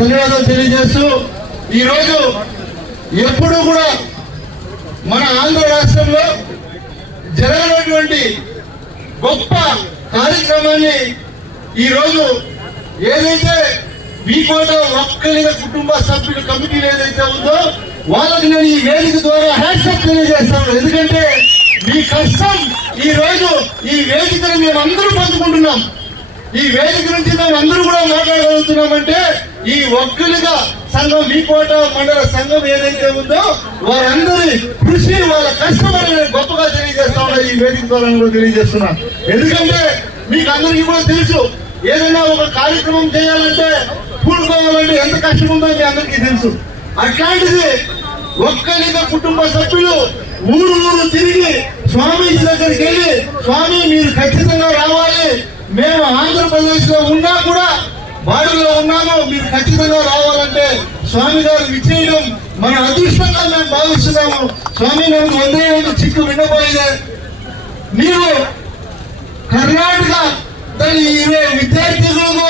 ధన్యవాదాలు తెలియజేస్తూ ఈరోజు ఎప్పుడు కూడా మన ఆంధ్ర రాష్ట్రంలో జరగనటువంటి గొప్ప కార్యక్రమాన్ని ఈరోజు ఏదైతే వీకోట ఒక్కలిగ కుటుంబ సభ్యుల కమిటీలు ఏదైతే ఉందో వాళ్ళకి నేను ఈ వేదిక ద్వారా హ్యాట్సాప్ తెలియజేస్తాను. ఎందుకంటే మీ కష్టం ఈ రోజు ఈ వేదికను మేము అందరూ పంచుకుంటున్నాం. ఈ వేదిక నుంచి మేము అందరూ కూడా మాట్లాడగలుగుతున్నామంటే ఈ ఒక్కలిగ సంఘం వీకోట మండల సంఘం ఏదైతే ఉందో వారందరి కృషి వాళ్ళ కష్టమని గొప్పగా తెలియజేస్తామని ఈ వేదిక ద్వారా తెలియజేస్తున్నా. ఎందుకంటే మీకు అందరికీ కూడా తెలుసు, ఏదైనా ఒక కార్యక్రమం చేయాలంటే కూడుకోవాలంటే ఎంత కష్టం ఉందో మీ అందరికీ తెలుసు. అట్లాంటిది ఒక్కలిగ కుటుంబ సభ్యులు ఊరు తిరిగి స్వామీజీ దగ్గరికి వెళ్ళి, స్వామి మీరు ఖచ్చితంగా రావాలి, మేము ఆంధ్రప్రదేశ్ లో ఉన్నా కూడా బాడీలో ఉన్నాము, మీరు ఖచ్చితంగా రావాలంటే స్వామి గారు విజయడం మన అదృష్టంగా మేము భావిస్తున్నాము. స్వామి నాకు వందే చిక్కు వినబోయేదే. మీరు కర్ణాటక ವಿದ್ಯಾರ್ಥಿಗಳಿಗೂ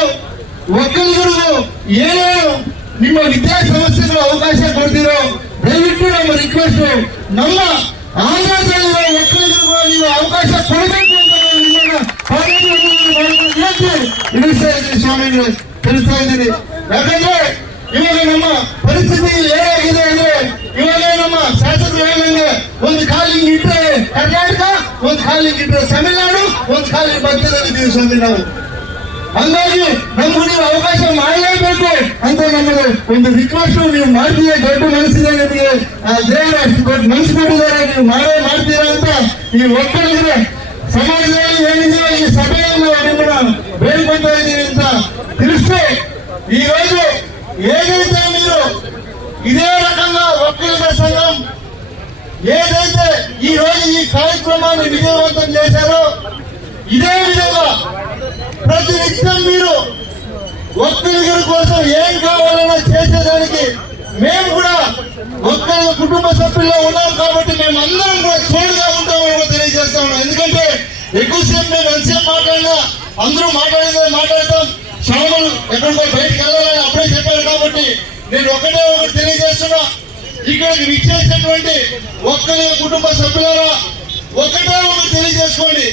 ಒಕ್ಕಲಿಗರಿಗೂ ಏನೇನು ನಿಮ್ಮ ವಿದ್ಯಾಸಂಸ್ಥೆಗಳು ಅವಕಾಶ ಕೊಡ್ತೀರೋ ದಯವಿಟ್ಟು ನಮ್ಮ ರಿಕ್ವೆಸ್ಟ್, ನಮ್ಮ ಆಂಧ್ರದಲ್ಲಿರೋ ಒಕ್ಕಲಿಗರಿಗೂ ನೀವು ಅವಕಾಶ ಕೊಡಬೇಕು ಅಂತ ತಿಳಿಸ್ತಾ ಇದ್ದೀನಿ ಸ್ವಾಮಿಗಳು, ತಿಳಿಸ್ತಾ ಇದ್ದೀನಿ. ಯಾಕಂದ್ರೆ ಇವಾಗ ನಮ್ಮ ಪರಿಸ್ಥಿತಿ ಏನಾಗಿದೆ ಅಂದ್ರೆ ಇವಾಗ ನಮ್ಮ ಶಾಸಕರು ಏನಂದ್ರೆ ಒಂದು ಖಾಲಿ ಇಟ್ಟರೆ ಕರ್ನಾಟಕ, ಒಂದು ಖಾಲಿ ಇಟ್ಟರೆ ತಮಿಳುನಾಡು, ಒಂದು ಖಾಲಿ ಮಧ್ಯದಲ್ಲಿದ್ದೀವಿ ಸ್ವಾಮಿ ನಾವು. ಹಂಗಾಗಿ ನಮ್ಗೆ ನೀವು ಅವಕಾಶ ಮಾಡಲೇಬೇಕು ಅಂತ ನಮಗೆ ಒಂದು ರಿಕ್ವೆಸ್ಟ್ ನೀವು ಮಾಡ್ತೀರಾ. ದೊಡ್ಡ ಮನಸ್ಸಿದೆ ನಿಮಗೆ, ದೇವರ ದೊಡ್ಡ ಮನಸ್ಸು ಕೊಟ್ಟಿದ್ದಾರೆ, ನೀವು ಮಾಡ್ತೀರಾ ಅಂತ ಈ ಒಕ್ಕಲಿಗರ ಸಮಾಜದಲ್ಲಿ ಏನಿದೆಯೋ ಈ ಸಭೆಯನ್ನು ನಿಮ್ಮನ್ನ ಬೇಡ್ಕೊಳ್ತಾ ಇದ್ದೀವಿ ಅಂತ ತಿಳಿಸಿ, ఈ రోజు ఏదైతే మీరు ఇదే రకంగా ఒక్కలిగ సంఘం ఏదైతే ఈ రోజు ఈ కార్యక్రమాన్ని విజయవంతం చేశారో ఇదే విధంగా ప్రతినిత్యం మీరు ఒక్కలిగల కోసం ఏం కావాలన్నా చేసేదానికి మేము కూడా ఒక్కలిగ కుటుంబ సభ్యుల్లో ఉన్నాం కాబట్టి మేము అందరం కూడా తోడుగా ఉంటామని తెలియజేస్తాము. ఎందుకంటే ఎక్కువసేపు మేము ఎంతసేపు మాట్లాడినా అందరూ మాట్లాడతాం, స్వాములు ఎక్కడికో బయటకు వెళ్ళాలని అప్పుడే చెప్పారు. కాబట్టి నేను ఒకటే ఒకటి తెలియజేస్తున్నా, ఇక్కడికి విచ్చేసినటువంటి ఒక్కలిగ కుటుంబ సభ్యులారా ఒకటే ఒకటి తెలియజేసుకోండి,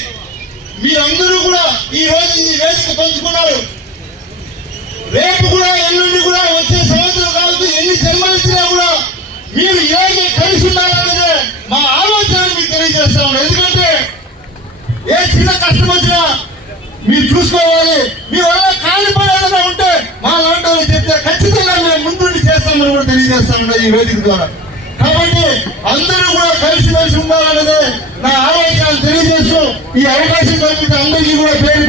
మీరందరూ కూడా ఈ రోజు ఈ వేదిక పంచుకున్నారు. రేపు కూడా ఎల్లుండి కూడా వచ్చే సంవత్సరం కావచ్చు, ఎన్ని జన్మలిచ్చినా కూడా మీరు ఇలాగే కలిసి ఉండాలన్నదే మా ఆలోచన మీకు తెలియజేస్తాము. ఎందుకంటే ఏ చిన్న కష్టం వచ్చినా మీరు చూసుకోవాలి, మీ వల్ల కాలిపడేదైనా ఉంటే మా లాంటి వాళ్ళు చెప్తే ఖచ్చితంగా మేము ముందుండి చేస్తామని కూడా తెలియజేస్తాము ఈ వేదిక ద్వారా. కాబట్టి అందరూ కూడా కలిసి ఉండాలన్నదే నా ఆలోచన తెలియజేస్తూ ఈ అవకాశం కల్పితే అందరికీ కూడా పేరు